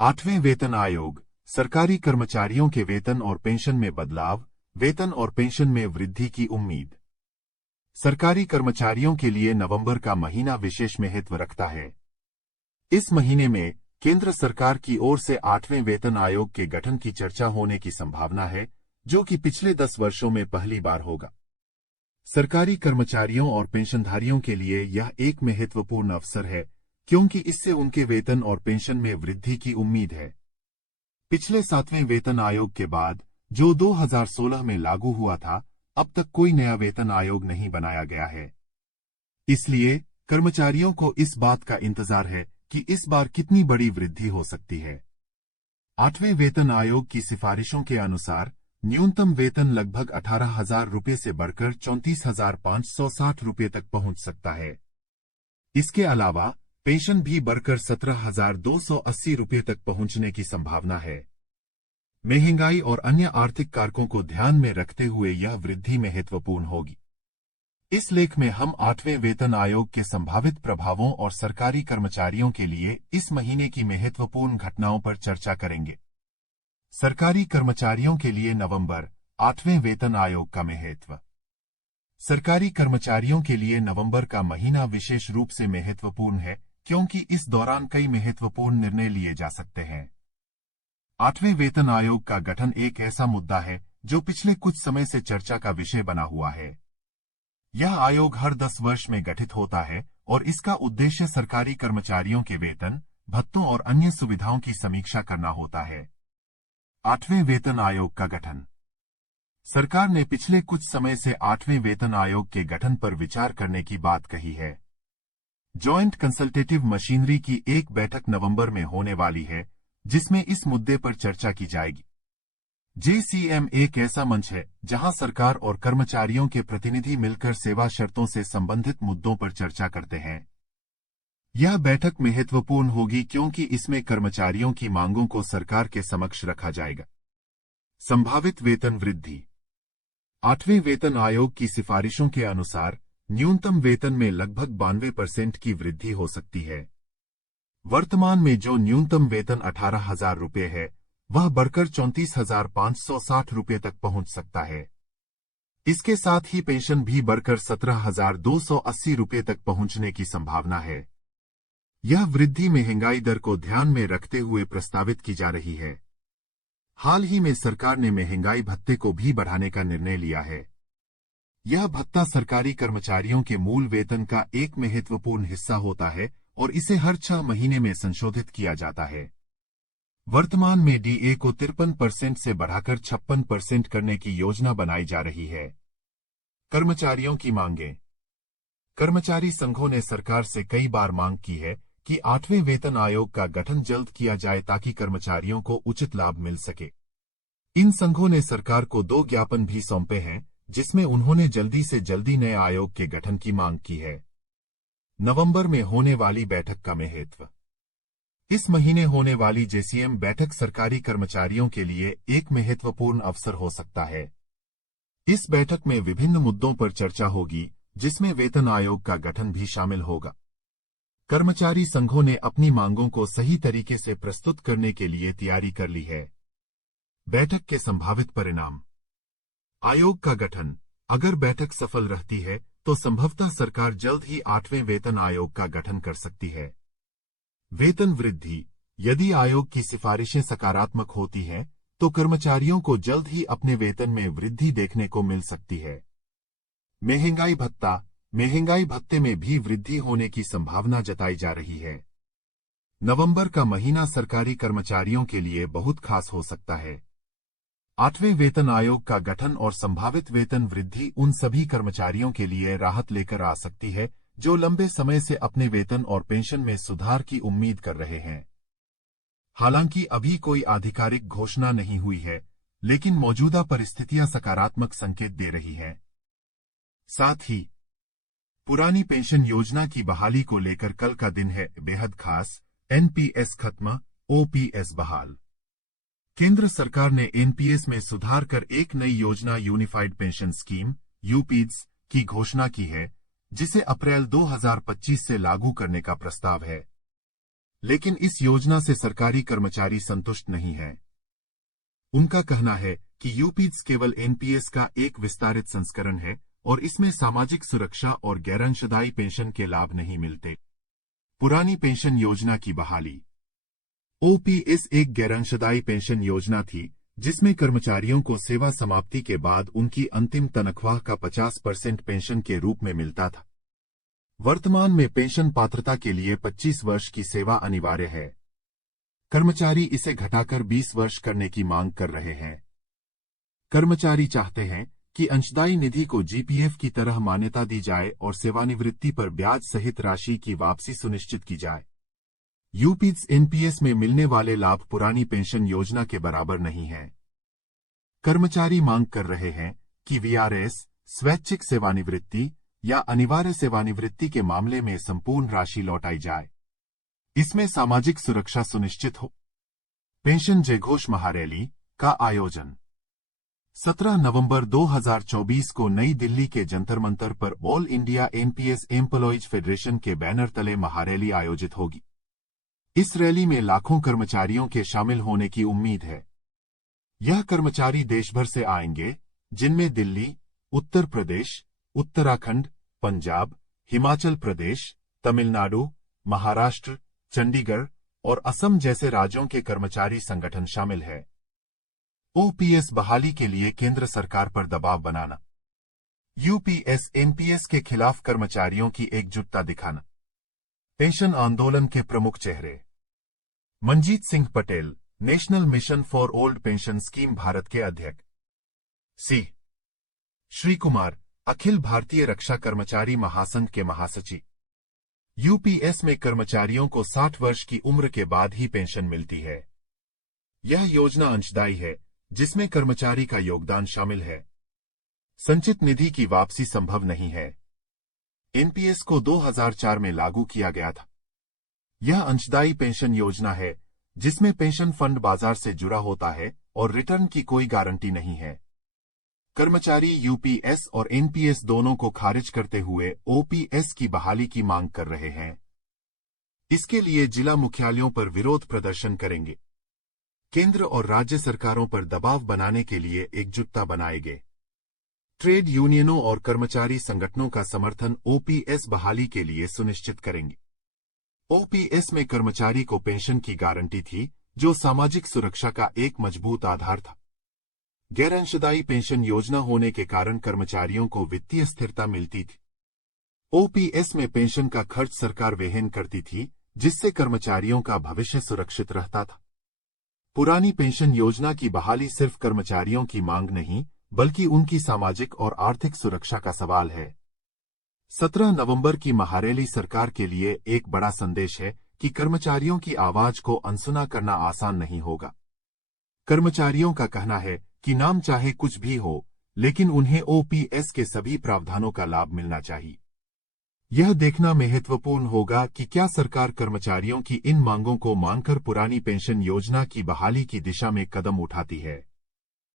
आठवें वेतन आयोग, सरकारी कर्मचारियों के वेतन और पेंशन में बदलाव, वेतन और पेंशन में वृद्धि की उम्मीद। सरकारी कर्मचारियों के लिए नवंबर का महीना विशेष महत्व रखता है। इस महीने में केंद्र सरकार की ओर से आठवें वेतन आयोग के गठन की चर्चा होने की संभावना है, जो कि पिछले 10 वर्षों में पहली बार होगा। सरकारी कर्मचारियों और पेंशनधारियों के लिए यह एक महत्वपूर्ण अवसर है, क्योंकि इससे उनके वेतन और पेंशन में वृद्धि की उम्मीद है। पिछले 7वें वेतन आयोग के बाद, जो 2016 में लागू हुआ था, अब तक कोई नया वेतन आयोग नहीं बनाया गया है। इसलिए कर्मचारियों को इस बात का इंतजार है कि इस बार कितनी बड़ी वृद्धि हो सकती है। आठवें वेतन आयोग की सिफारिशों के अनुसार न्यूनतम वेतन लगभग 18,000 रुपये से बढ़कर 34,560 रुपये तक पहुंच सकता है। इसके अलावा पेंशन भी बढ़कर 17,280 रुपये तक पहुंचने की संभावना है। महंगाई और अन्य आर्थिक कारकों को ध्यान में रखते हुए यह वृद्धि महत्वपूर्ण होगी। इस लेख में हम आठवें वेतन आयोग के संभावित प्रभावों और सरकारी कर्मचारियों के लिए इस महीने की महत्वपूर्ण घटनाओं पर चर्चा करेंगे। सरकारी कर्मचारियों के लिए नवंबर, आठवें वेतन आयोग का महत्व। सरकारी कर्मचारियों के लिए नवंबर का महीना विशेष रूप से महत्वपूर्ण है, क्योंकि इस दौरान कई महत्वपूर्ण निर्णय लिए जा सकते हैं। आठवें वेतन आयोग का गठन एक ऐसा मुद्दा है जो पिछले कुछ समय से चर्चा का विषय बना हुआ है। यह आयोग हर 10 वर्ष में गठित होता है और इसका उद्देश्य सरकारी कर्मचारियों के वेतन, भत्तों और अन्य सुविधाओं की समीक्षा करना होता है। आठवें वेतन आयोग का गठन। सरकार ने पिछले कुछ समय से आठवें वेतन आयोग के गठन पर विचार करने की बात कही है। जॉइंट कंसल्टेटिव मशीनरी की एक बैठक नवंबर में होने वाली है, जिसमें इस मुद्दे पर चर्चा की जाएगी। JCM एक ऐसा मंच है जहां सरकार और कर्मचारियों के प्रतिनिधि मिलकर सेवा शर्तों से संबंधित मुद्दों पर चर्चा करते हैं। यह बैठक महत्वपूर्ण होगी क्योंकि इसमें कर्मचारियों की मांगों को सरकार के समक्ष रखा जाएगा। संभावित वेतन वृद्धि। आठवें वेतन आयोग की सिफारिशों के अनुसार न्यूनतम वेतन में लगभग 92% की वृद्धि हो सकती है। वर्तमान में जो न्यूनतम वेतन 18,000 रुपये है, वह बढ़कर 34,560 रुपये तक पहुंच सकता है। इसके साथ ही पेंशन भी बढ़कर 17,280 रुपये तक पहुंचने की संभावना है। यह वृद्धि महंगाई दर को ध्यान में रखते हुए प्रस्तावित की जा रही है। हाल ही में सरकार ने महंगाई भत्ते को भी बढ़ाने का निर्णय लिया है। यह भत्ता सरकारी कर्मचारियों के मूल वेतन का एक महत्वपूर्ण हिस्सा होता है और इसे हर 6 महीने में संशोधित किया जाता है। वर्तमान में DA को 53% से बढ़ाकर 56% करने की योजना बनाई जा रही है। कर्मचारियों की मांगें। कर्मचारी संघों ने सरकार से कई बार मांग की है कि आठवें वेतन आयोग का गठन जल्द किया जाए ताकि कर्मचारियों को उचित लाभ मिल सके। इन संघों ने सरकार को 2 ज्ञापन भी सौंपे हैं, जिसमें उन्होंने जल्दी से जल्दी नए आयोग के गठन की मांग की है। नवंबर में होने वाली बैठक का महत्व। इस महीने होने वाली JCM बैठक सरकारी कर्मचारियों के लिए एक महत्वपूर्ण अवसर हो सकता है। इस बैठक में विभिन्न मुद्दों पर चर्चा होगी, जिसमें वेतन आयोग का गठन भी शामिल होगा। कर्मचारी संघों ने अपनी मांगों को सही तरीके से प्रस्तुत करने के लिए तैयारी कर ली है। बैठक के संभावित परिणाम। आयोग का गठन। अगर बैठक सफल रहती है तो संभवतः सरकार जल्द ही आठवें वेतन आयोग का गठन कर सकती है। वेतन वृद्धि। यदि आयोग की सिफारिशें सकारात्मक होती हैं, तो कर्मचारियों को जल्द ही अपने वेतन में वृद्धि देखने को मिल सकती है। महंगाई भत्ता। महंगाई भत्ते में भी वृद्धि होने की संभावना जताई जा रही है। नवंबर का महीना सरकारी कर्मचारियों के लिए बहुत खास हो सकता है। आठवें वेतन आयोग का गठन और संभावित वेतन वृद्धि उन सभी कर्मचारियों के लिए राहत लेकर आ सकती है जो लंबे समय से अपने वेतन और पेंशन में सुधार की उम्मीद कर रहे हैं। हालांकि अभी कोई आधिकारिक घोषणा नहीं हुई है, लेकिन मौजूदा परिस्थितियां सकारात्मक संकेत दे रही हैं। साथ ही पुरानी पेंशन योजना की बहाली को लेकर कल का दिन है बेहद खास। NPS खत्म, OPS बहाल। केंद्र सरकार ने NPS में सुधार कर एक नई योजना यूनिफाइड पेंशन स्कीम UPES की घोषणा की है, जिसे अप्रैल 2025 से लागू करने का प्रस्ताव है। लेकिन इस योजना से सरकारी कर्मचारी संतुष्ट नहीं है। उनका कहना है कि यूपीएस केवल एनपीएस का एक विस्तारित संस्करण है और इसमें सामाजिक सुरक्षा और गैरअंशदायी पेंशन के लाभ नहीं मिलते। पुरानी पेंशन योजना की बहाली। ओपीएस एक गैरअंशदायी पेंशन योजना थी जिसमें कर्मचारियों को सेवा समाप्ति के बाद उनकी अंतिम तनख्वाह का 50% पेंशन के रूप में मिलता था। वर्तमान में पेंशन पात्रता के लिए 25 वर्ष की सेवा अनिवार्य है। कर्मचारी इसे घटाकर 20 वर्ष करने की मांग कर रहे हैं। कर्मचारी चाहते हैं कि अंशदायी निधि को जीपीएफ की तरह मान्यता दी जाए और सेवानिवृत्ति पर ब्याज सहित राशि की वापसी सुनिश्चित की जाए। यूपीएस एनपीएस में मिलने वाले लाभ पुरानी पेंशन योजना के बराबर नहीं है। कर्मचारी मांग कर रहे हैं कि वीआरएस, स्वैच्छिक सेवानिवृत्ति या अनिवार्य सेवानिवृत्ति के मामले में संपूर्ण राशि लौटाई जाए। इसमें सामाजिक सुरक्षा सुनिश्चित हो। पेंशन जयघोष महारैली का आयोजन 17 नवंबर 2024 को नई दिल्ली के जंतर मंतर पर all India NPS employees federation के बैनर तले महारैली आयोजित होगी। इस रैली में लाखों कर्मचारियों के शामिल होने की उम्मीद है। यह कर्मचारी देश भर से आएंगे, जिनमें दिल्ली, उत्तर प्रदेश, उत्तराखंड, पंजाब, हिमाचल प्रदेश, तमिलनाडु, महाराष्ट्र, चंडीगढ़ और असम जैसे राज्यों के कर्मचारी संगठन शामिल है। ओपीएस बहाली के लिए केंद्र सरकार पर दबाव बनाना। यूपीएस एनपीएस के खिलाफ कर्मचारियों की एकजुटता दिखाना। पेंशन आंदोलन के प्रमुख चेहरे। Manjeet Singh Patel, national mission for old pension scheme Bharat के अध्यक्ष। सी श्री कुमार, अखिल भारतीय रक्षा कर्मचारी महासंघ के महासचिव। यूपीएस में कर्मचारियों को 60 वर्ष की उम्र के बाद ही पेंशन मिलती है। यह योजना अंशदायी है, जिसमें कर्मचारी का योगदान शामिल है। संचित निधि की वापसी संभव नहीं है। एनपीएस को 2004 में लागू किया गया था। यह अंशदायी पेंशन योजना है, जिसमें पेंशन फंड बाजार से जुड़ा होता है और रिटर्न की कोई गारंटी नहीं है। कर्मचारी यूपीएस और एनपीएस दोनों को खारिज करते हुए ओपीएस की बहाली की मांग कर रहे हैं। इसके लिए जिला मुख्यालयों पर विरोध प्रदर्शन करेंगे। केंद्र और राज्य सरकारों पर दबाव बनाने के लिए एकजुटता बनाएंगे। ट्रेड यूनियनों और कर्मचारी संगठनों का समर्थन ओपीएस बहाली के लिए सुनिश्चित करेंगे। ओपीएस में कर्मचारी को पेंशन की गारंटी थी, जो सामाजिक सुरक्षा का एक मजबूत आधार था। गैरअंशदायी पेंशन योजना होने के कारण कर्मचारियों को वित्तीय स्थिरता मिलती थी। ओपीएस में पेंशन का खर्च सरकार वहन करती थी, जिससे कर्मचारियों का भविष्य सुरक्षित रहता था। पुरानी पेंशन योजना की बहाली सिर्फ कर्मचारियों की मांग नहीं, बल्कि उनकी सामाजिक और आर्थिक सुरक्षा का सवाल है। 17 नवंबर की महारैली सरकार के लिए एक बड़ा संदेश है कि कर्मचारियों की आवाज को अनसुना करना आसान नहीं होगा। कर्मचारियों का कहना है कि नाम चाहे कुछ भी हो, लेकिन उन्हें ओपीएस के सभी प्रावधानों का लाभ मिलना चाहिए। यह देखना महत्वपूर्ण होगा कि क्या सरकार कर्मचारियों की इन मांगों को मानकर पुरानी पेंशन योजना की बहाली की दिशा में कदम उठाती है।